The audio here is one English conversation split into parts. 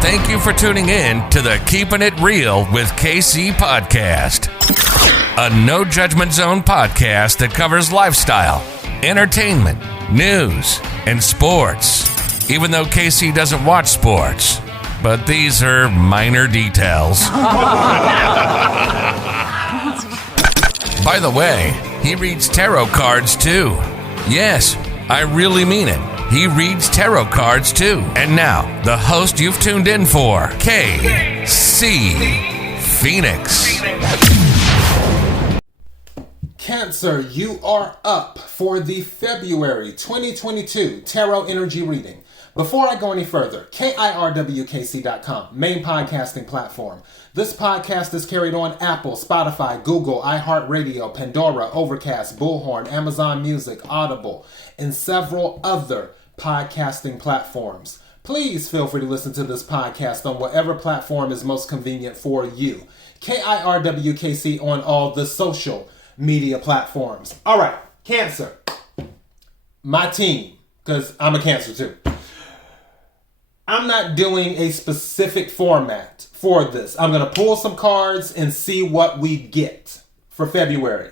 Thank you for tuning in to the Keeping It Real with KC podcast, a no judgment zone podcast that covers lifestyle, entertainment, news, and sports. Even though KC doesn't watch sports, but these are minor details. By the way, he reads tarot cards too. Yes, I really mean it. He reads tarot cards too. And now, the host you've tuned in for, KC Phoenix. Cancer, you are up for the February 2022 Tarot Energy Reading. Before I go any further, KIRWKC.com, main podcasting platform. This podcast is carried on Apple, Spotify, Google, iHeartRadio, Pandora, Overcast, Bullhorn, Amazon Music, Audible, and several other podcasting platforms. Please feel free to listen to this podcast on whatever platform is most convenient for you. KIRWKC on all the social media platforms. All right, Cancer. My team, because I'm a Cancer too. I'm not doing a specific format for this. I'm going to pull some cards and see what we get for February.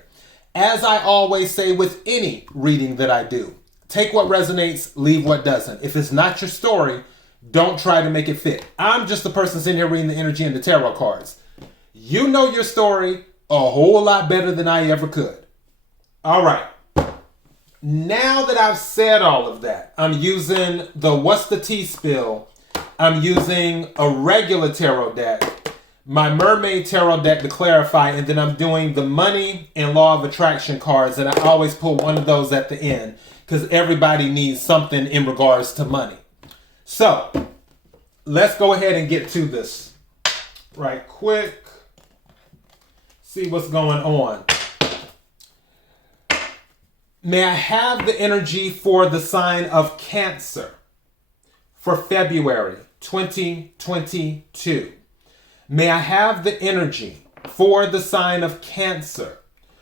As I always say with any reading that I do, take what resonates, leave what doesn't. If it's not your story, don't try to make it fit. I'm just the person sitting here reading the energy and the tarot cards. You know your story a whole lot better than I ever could. All right. Now that I've said all of that, I'm using the What's the Tea spill. I'm using a regular tarot deck, my Mermaid tarot deck to clarify, and then I'm doing the Money and Law of Attraction cards, and I always pull one of those at the end because everybody needs something in regards to money. So, let's go ahead and get to this right quick. See what's going on. May I have the energy for the sign of Cancer for February 2022? May I have the energy for the sign of Cancer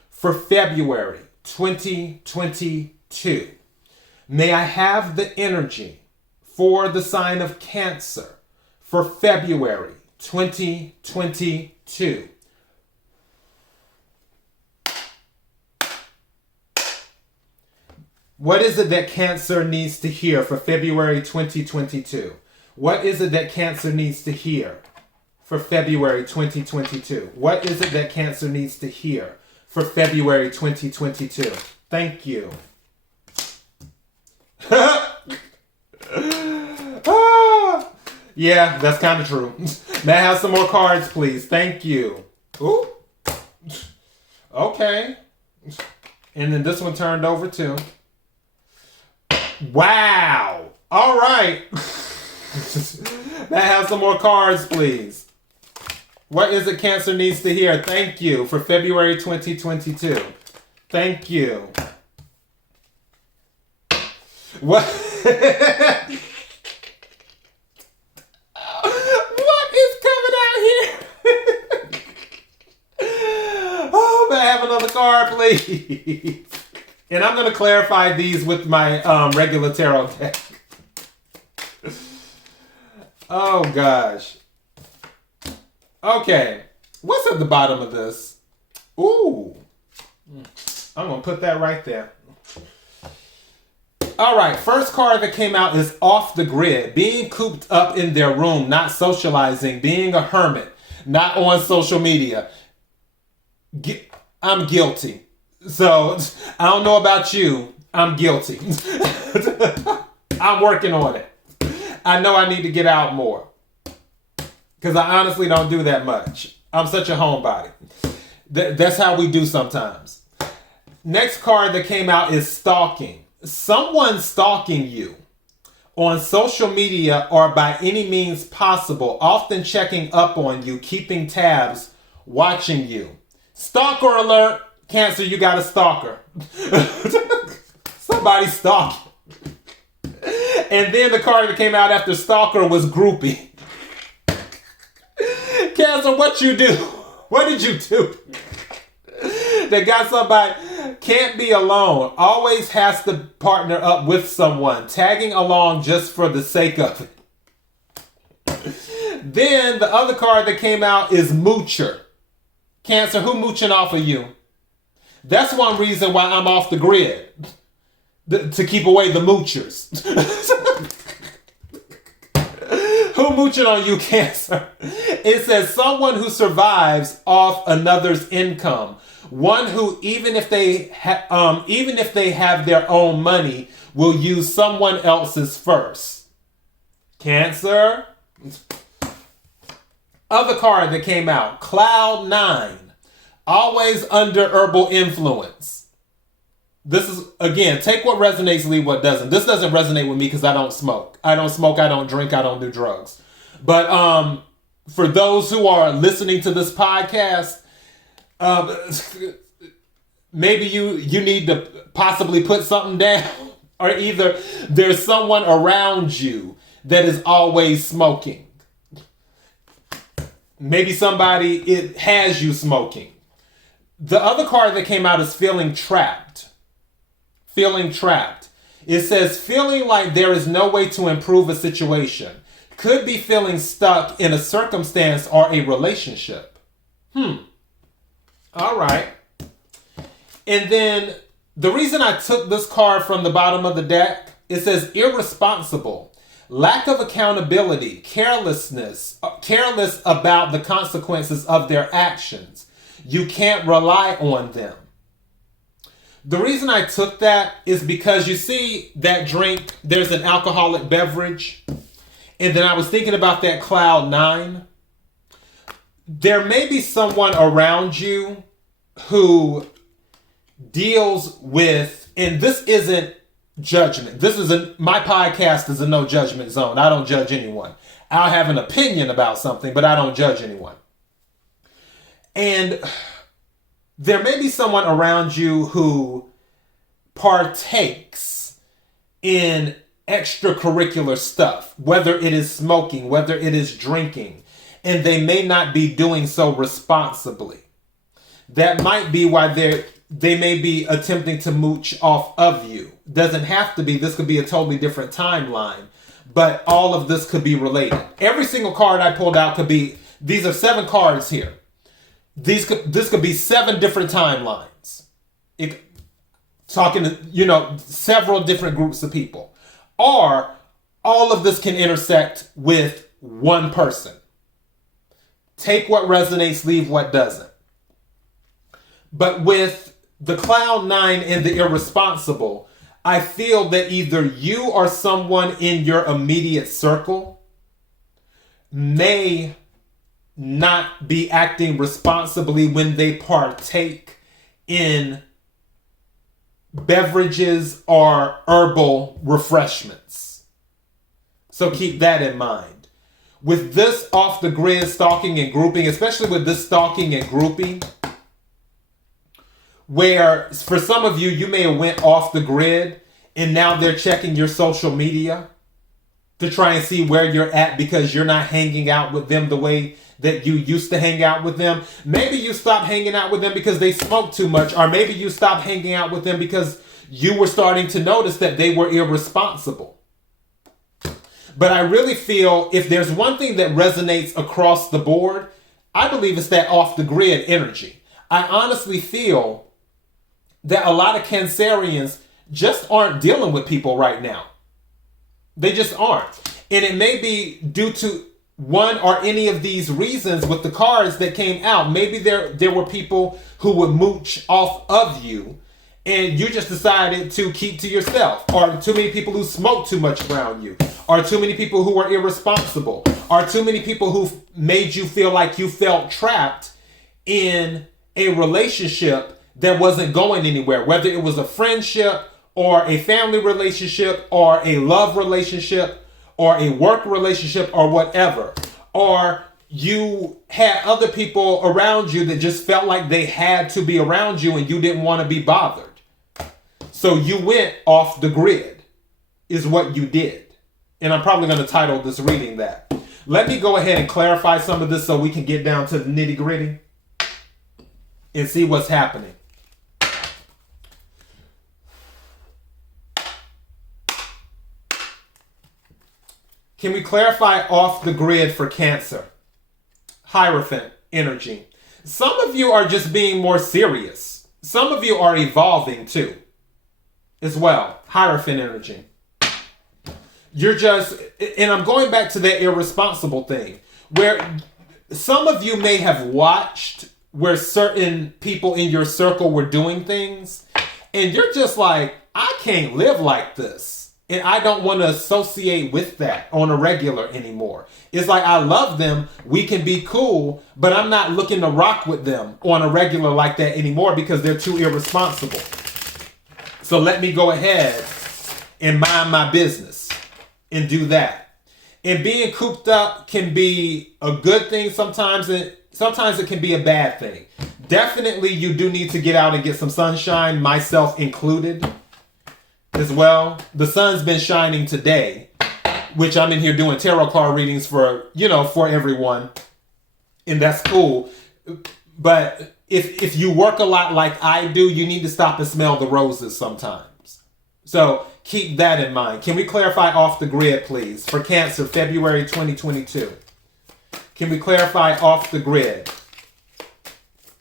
for February 2022? May I have the energy for the sign of Cancer for February 2022? What is it that Cancer needs to hear for February 2022? What is it that Cancer needs to hear for February 2022? What is it that Cancer needs to hear for February 2022? Thank you. Yeah, that's kind of true. May I have some more cards, please? Thank you. Ooh. Okay. And then this one turned over too. Wow. All right. May I have some more cards, please? What is it Cancer needs to hear? Thank you for February 2022. Thank you. What? What is coming out here? Oh, may I have another card, please? And I'm going to clarify these with my regular tarot deck. Oh, gosh. Okay. What's at the bottom of this? Ooh. I'm going to put that right there. All right. First card that came out is Off the Grid. Being cooped up in their room, not socializing, being a hermit, not on social media. I'm guilty. So, I don't know about you. I'm guilty. I'm working on it. I know I need to get out more. Because I honestly don't do that much. I'm such a homebody. That's how we do sometimes. Next card that came out is Stalking. Someone stalking you on social media or by any means possible, often checking up on you, keeping tabs, watching you. Stalker alert. Cancer, you got a stalker. Somebody stalking. And then the card that came out after stalker was groupie. Cancer, what you do? What did you do? They got somebody, can't be alone. Always has to partner up with someone. Tagging along just for the sake of it. Then the other card that came out is Moocher. Cancer, who mooching off of you? That's one reason why I'm off the grid. To keep away the moochers. Who mooching on you, Cancer? It says someone who survives off another's income. One who, even if they have their own money, will use someone else's first. Cancer. Other card that came out, Cloud 9. Always under herbal influence. This is, again, take what resonates, leave what doesn't. This doesn't resonate with me because I don't smoke. I don't drink, I don't do drugs. But for those who are listening to this podcast, maybe you need to possibly put something down, or either there's someone around you that is always smoking. Maybe somebody, it has you smoking. The other card that came out is feeling trapped. Feeling trapped. It says feeling like there is no way to improve a situation. Could be feeling stuck in a circumstance or a relationship. All right. And then the reason I took this card from the bottom of the deck, it says irresponsible. Lack of accountability, careless about the consequences of their actions. You can't rely on them. The reason I took that is because you see that drink, there's an alcoholic beverage. And then I was thinking about that Cloud 9. There may be someone around you who deals with, and this isn't judgment. My podcast is a no judgment zone. I don't judge anyone. I'll have an opinion about something, but I don't judge anyone. And there may be someone around you who partakes in extracurricular stuff, whether it is smoking, whether it is drinking, and they may not be doing so responsibly. That might be why they may be attempting to mooch off of you. Doesn't have to be. This could be a totally different timeline, but all of this could be related. Every single card I pulled out could be, these are 7 cards here. This could be 7 different timelines. Talking to, several different groups of people. Or all of this can intersect with one person. Take what resonates, leave what doesn't. But with the Cloud 9 and the irresponsible, I feel that either you or someone in your immediate circle may not be acting responsibly when they partake in beverages or herbal refreshments. So keep that in mind. With this off the grid stalking and grouping, especially with this stalking and grouping, where for some of you, you may have went off the grid and now they're checking your social media to try and see where you're at because you're not hanging out with them the way that you used to hang out with them. Maybe you stopped hanging out with them because they smoked too much, or maybe you stopped hanging out with them because you were starting to notice that they were irresponsible. But I really feel if there's one thing that resonates across the board, I believe it's that off the grid energy. I honestly feel that a lot of Cancerians just aren't dealing with people right now. They just aren't. And it may be due to one or any of these reasons with the cards that came out. Maybe there were people who would mooch off of you and you just decided to keep to yourself, or too many people who smoke too much around you, or too many people who were irresponsible, or too many people who made you feel like you felt trapped in a relationship that wasn't going anywhere, whether it was a friendship or a family relationship or a love relationship or a work relationship or whatever. Or you had other people around you that just felt like they had to be around you and you didn't want to be bothered. So you went off the grid is what you did. And I'm probably going to title this reading that. Let me go ahead and clarify some of this so we can get down to the nitty gritty and see what's happening. Can we clarify off the grid for Cancer? Hierophant energy. Some of you are just being more serious. Some of you are evolving too, as well. Hierophant energy. You're just, and I'm going back to that irresponsible thing, where some of you may have watched where certain people in your circle were doing things, and you're just like, I can't live like this. And I don't want to associate with that on a regular anymore. It's like, I love them. We can be cool, but I'm not looking to rock with them on a regular like that anymore because they're too irresponsible. So let me go ahead and mind my business and do that. And being cooped up can be a good thing sometimes, and sometimes it can be a bad thing. Definitely you do need to get out and get some sunshine, myself included. As well, the sun's been shining today, which I'm in here doing tarot card readings for, for everyone, and that's cool. But if you work a lot like I do, you need to stop and smell the roses sometimes. So keep that in mind. Can we clarify off the grid, please, for Cancer, February 2022? Can we clarify off the grid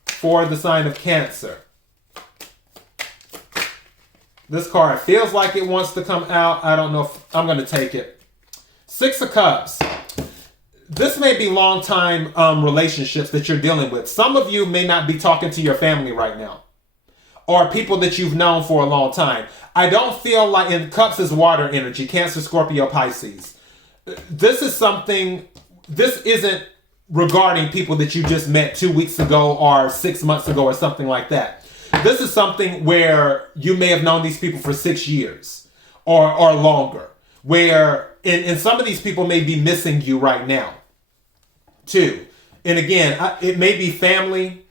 for the sign of Cancer? This card feels like it wants to come out. I don't know if I'm going to take it. Six of Cups. This may be long-time relationships that you're dealing with. Some of you may not be talking to your family right now, or people that you've known for a long time. I don't feel like, and Cups is water energy, Cancer, Scorpio, Pisces. This isn't regarding people that you just met 2 weeks ago or 6 months ago or something like that. This is something where you may have known these people for 6 years or longer, where, and some of these people may be missing you right now, too. And again, it may be family,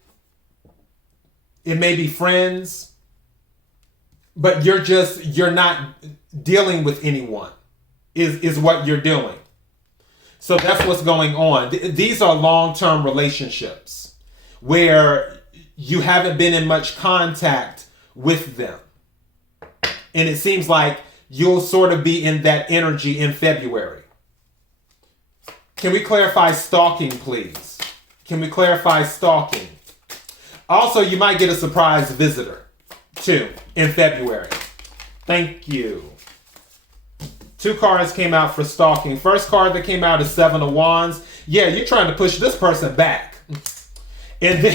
it may be friends, but you're not dealing with anyone, is what you're doing. So that's what's going on. These are long-term relationships where you haven't been in much contact with them. And it seems like you'll sort of be in that energy in February. Can we clarify stalking, please? Can we clarify stalking? Also, you might get a surprise visitor, too, in February. Thank you. 2 cards came out for stalking. First card that came out is 7 of Wands. Yeah, you're trying to push this person back. And then,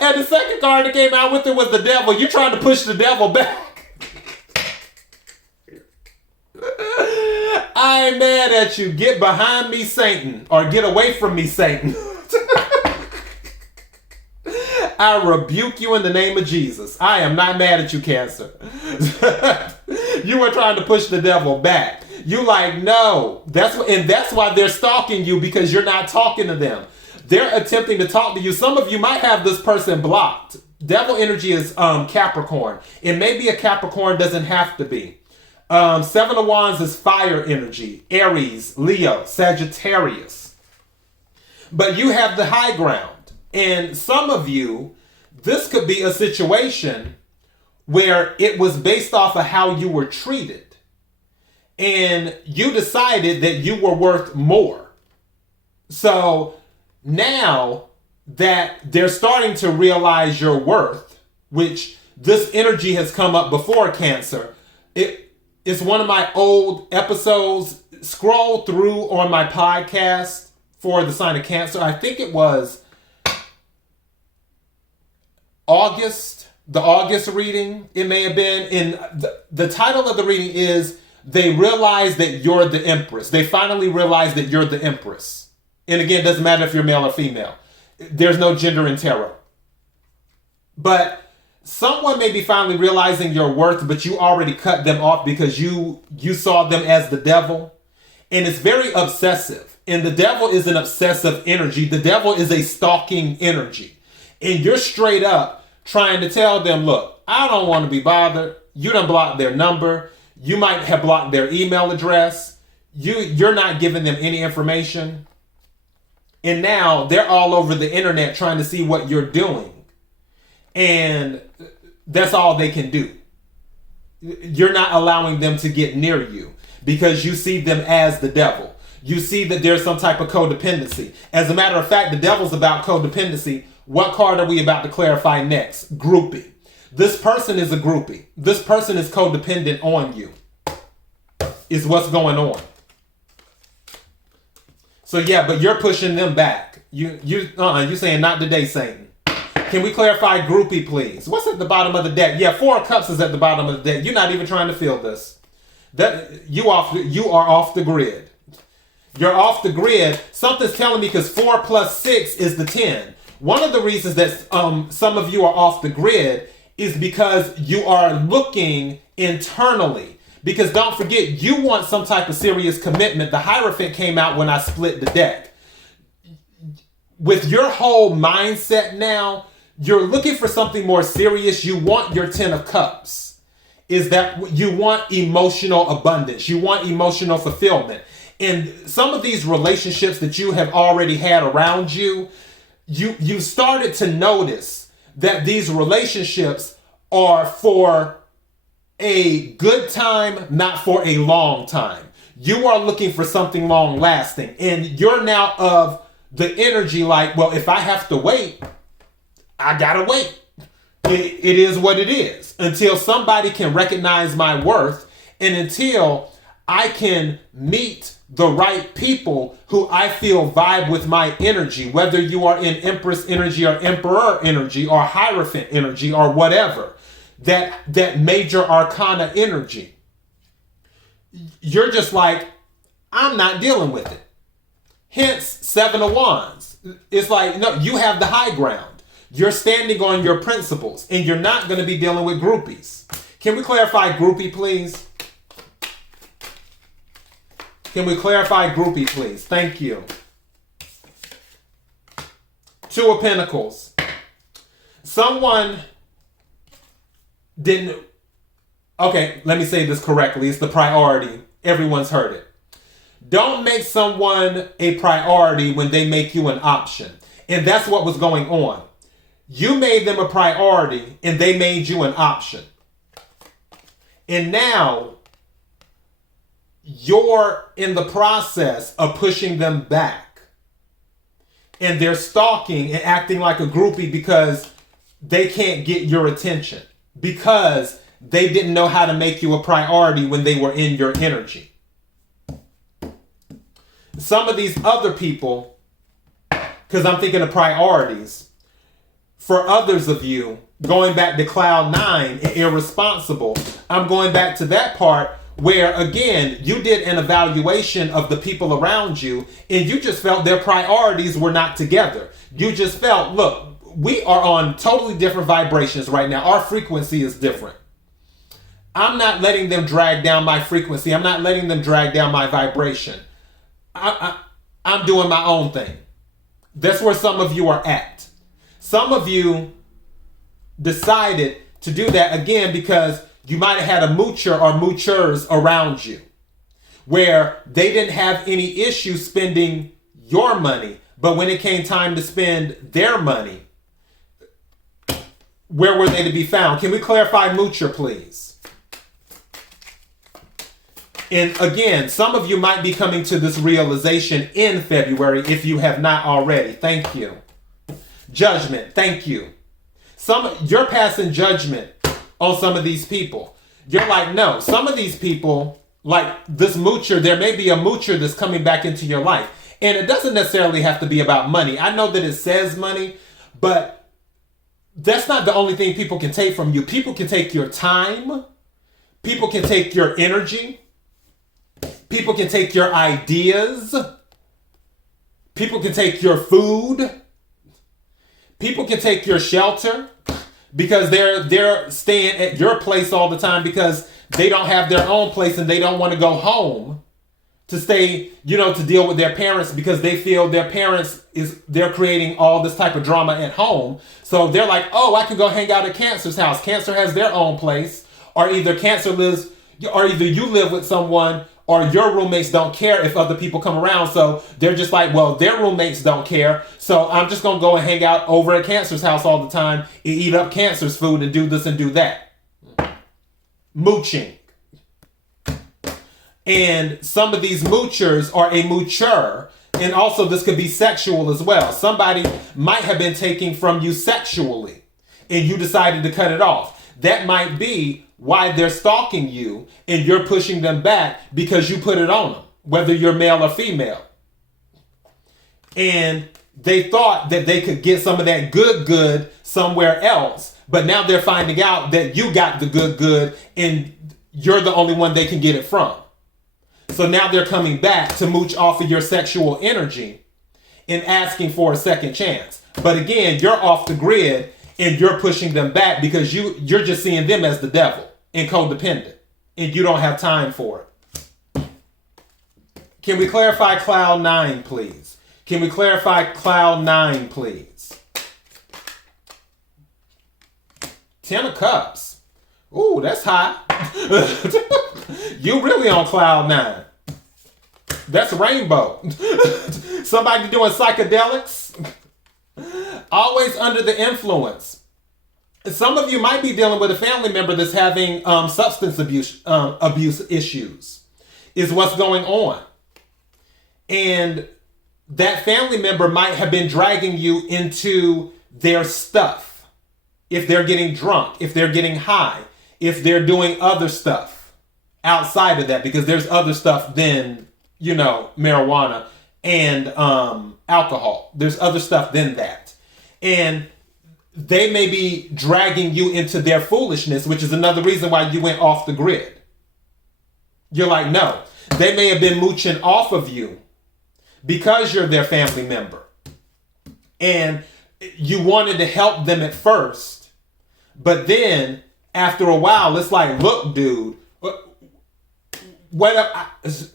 and the second card that came out with it was the Devil. You're trying to push the devil back. I ain't mad at you. Get behind me, Satan. Or get away from me, Satan. I rebuke you in the name of Jesus. I am not mad at you, Cancer. You were trying to push the devil back. You like, no. That's why they're stalking you, because you're not talking to them. They're attempting to talk to you. Some of you might have this person blocked. Devil energy is Capricorn. It may be a Capricorn, doesn't have to be. 7 of Wands is fire energy. Aries, Leo, Sagittarius. But you have the high ground. And some of you, this could be a situation where it was based off of how you were treated. And you decided that you were worth more. So now that they're starting to realize your worth, which this energy has come up before, Cancer. It's one of my old episodes. Scroll through on my podcast for the sign of Cancer. I think it was August, the August reading. It may have been. And the title of the reading is They Realize That You're the Empress. They finally realize that you're the Empress. And again, it doesn't matter if you're male or female. There's no gender in tarot. But someone may be finally realizing your worth, but you already cut them off because you saw them as the devil. And it's very obsessive. And the devil is an obsessive energy. The devil is a stalking energy. And you're straight up trying to tell them, look, I don't want to be bothered. You done blocked their number. You might have blocked their email address. You're not giving them any information. And now they're all over the internet trying to see what you're doing. And that's all they can do. You're not allowing them to get near you because you see them as the devil. You see that there's some type of codependency. As a matter of fact, the devil's about codependency. What card are we about to clarify next? Groupie. This person is a groupie. This person is codependent on you, is what's going on. So yeah, but you're pushing them back. You're saying not today, Satan. Can we clarify groupie, please? What's at the bottom of the deck? Yeah, 4 of Cups is at the bottom of the deck. You're not even trying to feel this. You are off the grid. You're off the grid. Something's telling me because 4 plus 6 is the 10. One of the reasons that some of you are off the grid is because you are looking internally. Because don't forget, you want some type of serious commitment. The Hierophant came out when I split the deck. With your whole mindset now, you're looking for something more serious. You want your 10 of Cups. Is that you want emotional abundance. You want emotional fulfillment. And some of these relationships that you have already had around you, you started to notice that these relationships are for a good time, not for a long time. You are looking for something long lasting. And you're now of the energy like, well, if I have to wait, I gotta wait. It is what it is. Until somebody can recognize my worth and until I can meet the right people who I feel vibe with my energy, whether you are in Empress energy or Emperor energy or Hierophant energy or whatever, that major arcana energy. You're just like, I'm not dealing with it. Hence, 7 of Wands. It's like, no, you have the high ground. You're standing on your principles and you're not going to be dealing with groupies. Can we clarify groupie, please? Can we clarify groupie, please? Thank you. 2 of Pentacles. Someone didn't... Okay, let me say this correctly. It's the priority. Everyone's heard it. Don't make someone a priority when they make you an option. And that's what was going on. You made them a priority and they made you an option. And now you're in the process of pushing them back. And they're stalking and acting like a groupie because they can't get your attention. Because they didn't know how to make you a priority when they were in your energy. Some of these other people, because I'm thinking of priorities, for others of you, going back to cloud 9 and irresponsible, I'm going back to that part where, again, you did an evaluation of the people around you and you just felt their priorities were not together. You just felt, look, we are on totally different vibrations right now. Our frequency is different. I'm not letting them drag down my frequency. I'm not letting them drag down my vibration. I'm doing my own thing. That's where some of you are at. Some of you decided to do that again because you might have had a moocher or moochers around you where they didn't have any issue spending your money, but when it came time to spend their money, where were they to be found? Can we clarify moocher, please? And again, some of you might be coming to this realization in February if you have not already. Thank you. Judgment. Thank you. You're passing judgment on some of these people. You're like, no, some of these people, like this moocher, there may be a moocher that's coming back into your life. And it doesn't necessarily have to be about money. I know that it says money, but that's not the only thing people can take from you. People can take your time. People can take your energy. People can take your ideas. People can take your food. People can take your shelter because they're staying at your place all the time because they don't have their own place and they don't want to go home to stay, to deal with their parents because they feel their parents they're creating all this type of drama at home. So they're like, oh, I can go hang out at Cancer's house. Cancer has their own place, or either you live with someone or your roommates don't care if other people come around. So they're just like, well, their roommates don't care. So I'm just going to go and hang out over at Cancer's house all the time and eat up Cancer's food and do this and do that. mooching. And some of these moochers are a moocher. And also this could be sexual as well. Somebody might have been taking from you sexually and you decided to cut it off. That might be why they're stalking you and you're pushing them back because you put it on them, whether you're male or female. And they thought that they could get some of that good somewhere else. But now they're finding out that you got the good and you're the only one they can get it from. So now they're coming back to mooch off of your sexual energy and asking for a second chance. But again, you're off the grid and you're pushing them back because you're just seeing them as the devil and codependent. And you don't have time for it. Can we clarify cloud 9, please? Can we clarify cloud 9, please? 10 of Cups. Ooh, that's high. You really on cloud 9. That's rainbow. Somebody doing psychedelics. Always under the influence. Some of you might be dealing with a family member that's having substance abuse issues, is what's going on. And that family member might have been dragging you into their stuff. If they're getting drunk, if they're getting high, if they're doing other stuff outside of that, because there's other stuff than, marijuana and alcohol. There's other stuff than that. And they may be dragging you into their foolishness, which is another reason why you went off the grid. You're like, no, they may have been mooching off of you because you're their family member. And you wanted to help them at first, but then after a while, it's like, look, dude,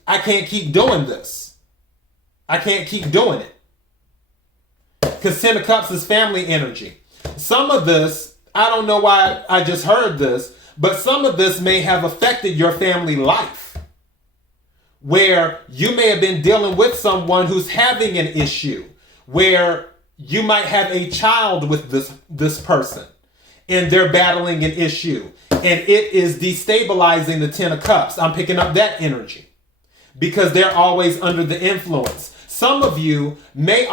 I can't keep doing this. I can't keep doing it. Because 10 of Cups is family energy. Some of this, I don't know why I just heard this, but some of this may have affected your family life. Where you may have been dealing with someone who's having an issue. Where you might have a child with this person. And they're battling an issue. And it is destabilizing the 10 of Cups. I'm picking up that energy. Because they're always under the influence. Some of you may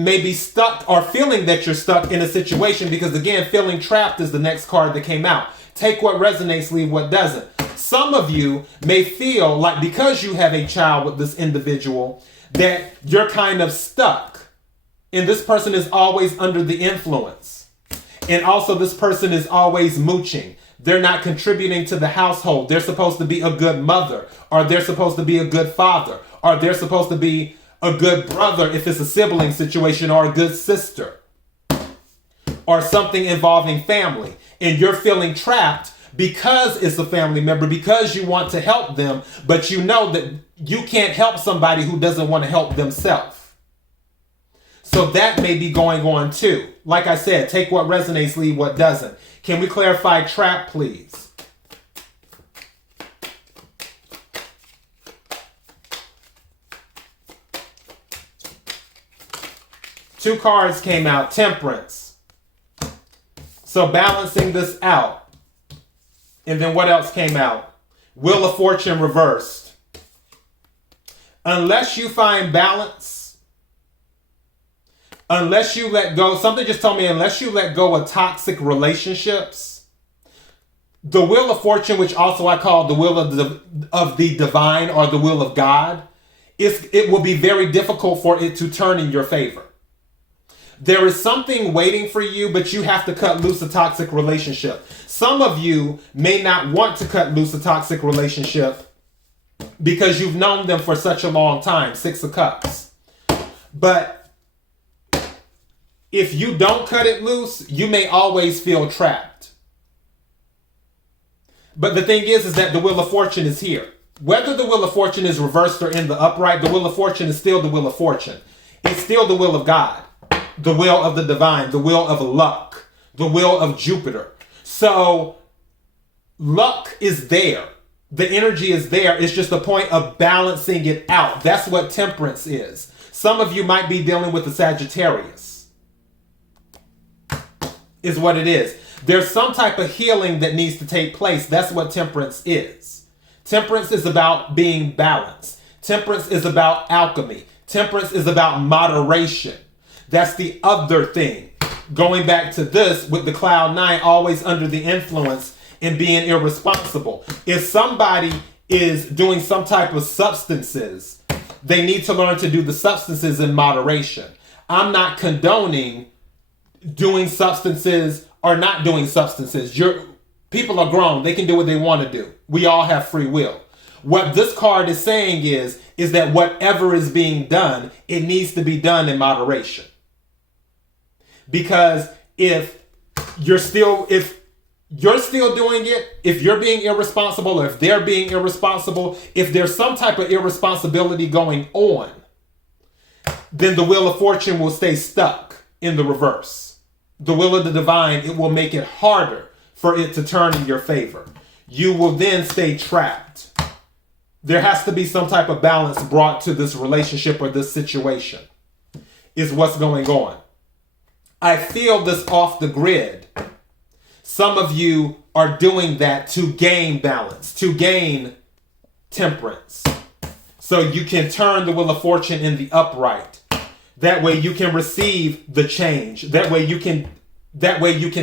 be stuck or feeling that you're stuck in a situation. Because again, feeling trapped is the next card that came out. Take what resonates, leave what doesn't. Some of you may feel like because you have a child with this individual that you're kind of stuck. And this person is always under the influence. And also this person is always mooching. They're not contributing to the household. They're supposed to be a good mother, or they're supposed to be a good father, or they're supposed to be a good brother if it's a sibling situation, or a good sister, or something involving family. And you're feeling trapped because it's a family member, because you want to help them, but you know that you can't help somebody who doesn't want to help themselves. So that may be going on too. Like I said, take what resonates, leave what doesn't. Can we clarify trap, please? Two cards came out. Temperance. So balancing this out. And then what else came out? Wheel of Fortune reversed. Unless you find balance, unless you let go, something just told me, unless you let go of toxic relationships, the Wheel of Fortune, which also I call the Wheel of the Divine or the Will of God, it will be very difficult for it to turn in your favor. There is something waiting for you, but you have to cut loose a toxic relationship. Some of you may not want to cut loose a toxic relationship because you've known them for such a long time, 6 of Cups. But if you don't cut it loose, you may always feel trapped. But the thing is that the Wheel of Fortune is here. Whether the Wheel of Fortune is reversed or in the upright, the Wheel of Fortune is still the Wheel of Fortune. It's still the will of God. The will of the divine, the will of luck, the will of Jupiter. So luck is there. The energy is there. It's just a point of balancing it out. That's what temperance is. Some of you might be dealing with the Sagittarius. Is what it is. There's some type of healing that needs to take place. That's what temperance is. Temperance is about being balanced. Temperance is about alchemy. Temperance is about moderation. That's the other thing. Going back to this with the cloud nine, always under the influence and being irresponsible. If somebody is doing some type of substances, they need to learn to do the substances in moderation. I'm not condoning doing substances or not doing substances. People are grown. They can do what they want to do. We all have free will. What this card is saying is that whatever is being done, it needs to be done in moderation. Because if you're still doing it, if you're being irresponsible, or if they're being irresponsible, if there's some type of irresponsibility going on, then the wheel of fortune will stay stuck in the reverse. The will of the divine, it will make it harder for it to turn in your favor. You will then stay trapped. There has to be some type of balance brought to this relationship or this situation, is what's going on. I feel this off the grid. Some of you are doing that to gain balance, to gain temperance. So you can turn the wheel of fortune in the upright. That way you can receive the change. That way you can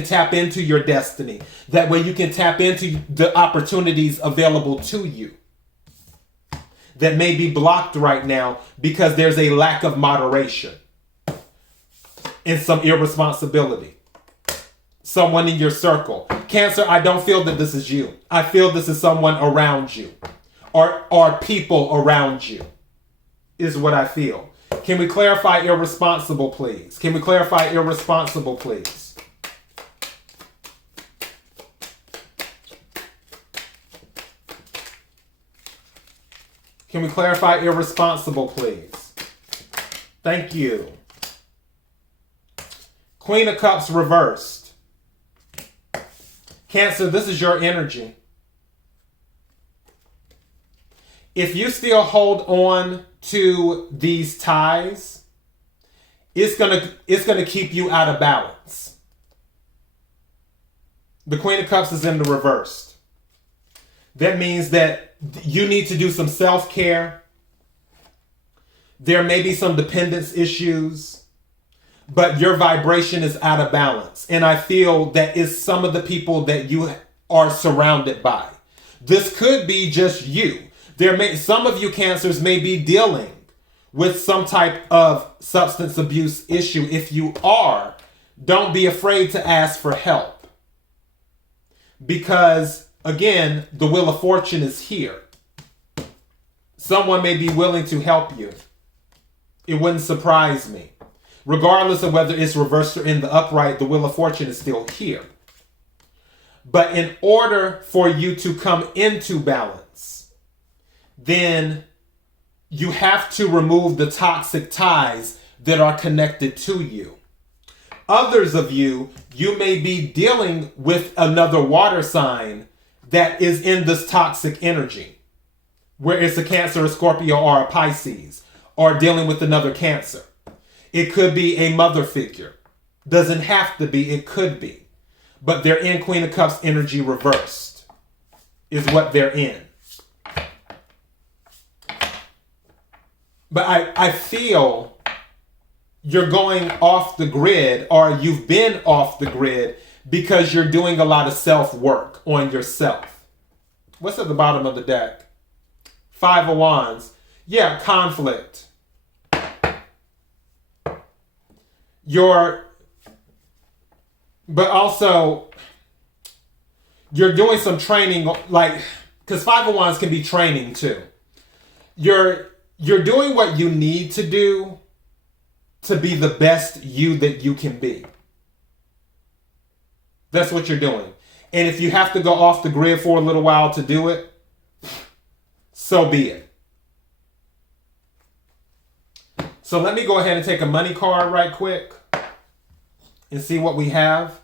tap into your destiny. That way you can tap into the opportunities available to you that may be blocked right now because there's a lack of moderation and some irresponsibility. Someone in your circle. Cancer, I don't feel that this is you. I feel this is someone around you or people around you is what I feel. Can we clarify irresponsible, please? Can we clarify irresponsible, please? Can we clarify irresponsible, please? Thank you. Queen of Cups reversed. Cancer, this is your energy. If you still hold on to these ties, it's gonna keep you out of balance. The Queen of Cups is in the reversed. That means that you need to do some self-care. There may be some dependence issues, but your vibration is out of balance. And I feel that it's some of the people that you are surrounded by. This could be just you. Some of you Cancers may be dealing with some type of substance abuse issue. If you are, don't be afraid to ask for help. Because, again, the wheel of fortune is here. Someone may be willing to help you. It wouldn't surprise me. Regardless of whether it's reversed or in the upright, the wheel of fortune is still here. But in order for you to come into balance, then you have to remove the toxic ties that are connected to you. Others of you may be dealing with another water sign that is in this toxic energy, where it's a Cancer, a Scorpio, or a Pisces, or dealing with another Cancer. It could be a mother figure. Doesn't have to be, it could be. But they're in Queen of Cups energy reversed, is what they're in. But I feel you're going off the grid, or you've been off the grid because you're doing a lot of self-work on yourself. What's at the bottom of the deck? Five of Wands. Yeah, conflict. But also, you're doing some training, like, because Five of Wands can be training too. You're doing what you need to do to be the best you that you can be. That's what you're doing. And if you have to go off the grid for a little while to do it, so be it. So let me go ahead and take a money card right quick and see what we have.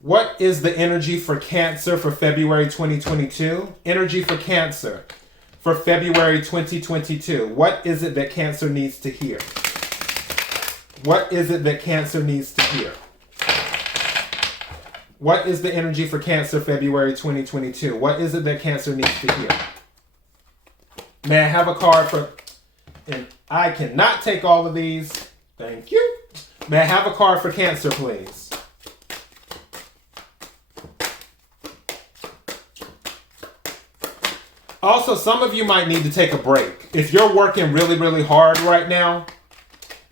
What is the energy for Cancer for February 2022? Energy for Cancer for February 2022? What is it that Cancer needs to hear? What is it that Cancer needs to hear? What is the energy for Cancer February 2022? What is it that Cancer needs to hear? May I have a card for... And I cannot take all of these. Thank you. May I have a card for Cancer, please? Also, some of you might need to take a break. If you're working really, really hard right now,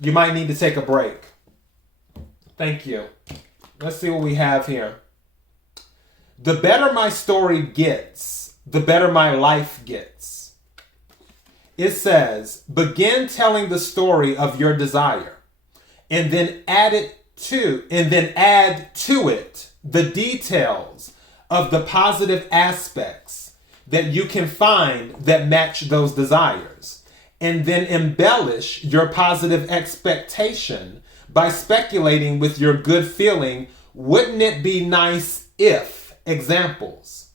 you might need to take a break. Thank you. Let's see what we have here. The better my story gets, the better my life gets. It says, begin telling the story of your desire, and then add to it the details of the positive aspects that you can find that match those desires, and then embellish your positive expectation by speculating with your good feeling, wouldn't it be nice if, examples.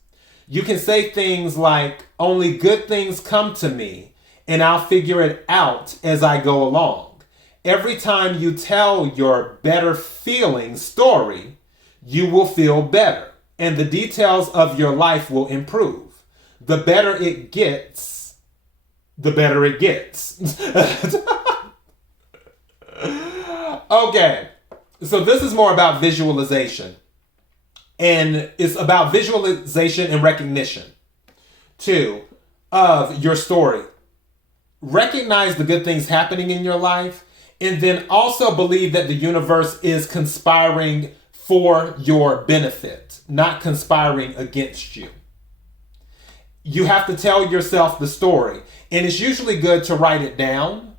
You can say things like, only good things come to me, and I'll figure it out as I go along. Every time you tell your better feeling story, you will feel better, and the details of your life will improve. The better it gets, the better it gets. Okay, so this is more about visualization. And it's about visualization and recognition, too, of your story. Recognize the good things happening in your life, and then also believe that the universe is conspiring for your benefit, not conspiring against you. You have to tell yourself the story, and it's usually good to write it down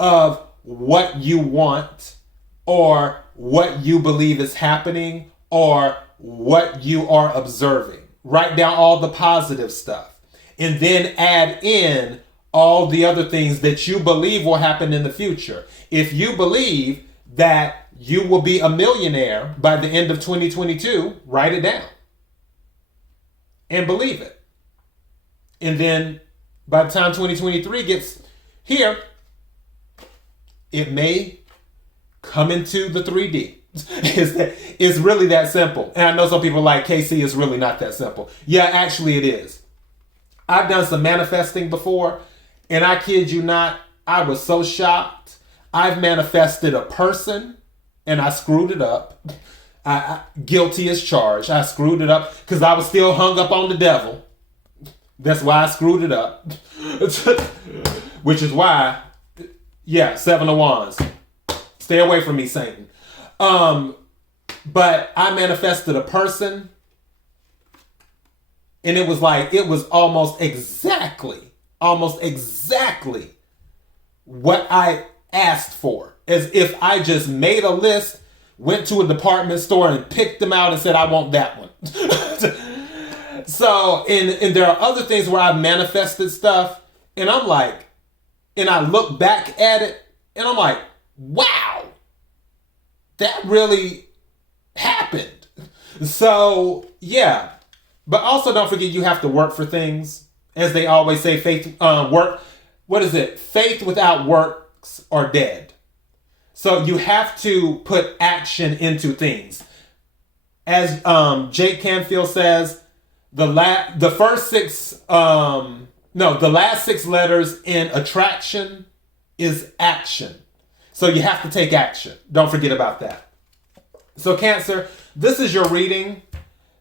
of what you want or what you believe is happening or what you are observing. Write down all the positive stuff and then add in all the other things that you believe will happen in the future. If you believe that you will be a millionaire by the end of 2022, write it down and believe it. And then by the time 2023 gets here, it may come into the 3D. It's really that simple. And I know some people are like, KC, is really not that simple. Yeah, actually it is. I've done some manifesting before, and I kid you not, I was so shocked. I've manifested a person, and I screwed it up. I guilty as charged. I screwed it up because I was still hung up on the devil. That's why I screwed it up. Which is why, yeah, 7 of Wands. Stay away from me, Satan. But I manifested a person, and it was almost exactly what I asked for. As if I just made a list, went to a department store and picked them out and said, I want that one. So, and there are other things where I've manifested stuff, and I'm like, and I look back at it, and I'm like, wow, that really happened. So, yeah. But also don't forget you have to work for things. As they always say, faith without works are dead. So you have to put action into things. As Jake Canfield says, the last 6 letters in attraction is action. So you have to take action. Don't forget about that. So Cancer, this is your reading.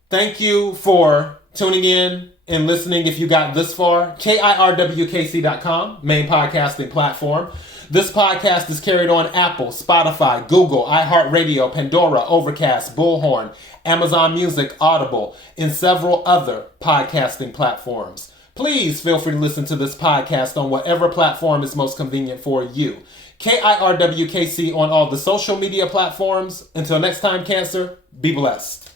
Thank you for tuning in and listening if you got this far. KIRWKC.com, main podcasting platform. This podcast is carried on Apple, Spotify, Google, iHeartRadio, Pandora, Overcast, Bullhorn, Amazon Music, Audible, and several other podcasting platforms. Please feel free to listen to this podcast on whatever platform is most convenient for you. KIRWKC on all the social media platforms. Until next time, Cancer, be blessed.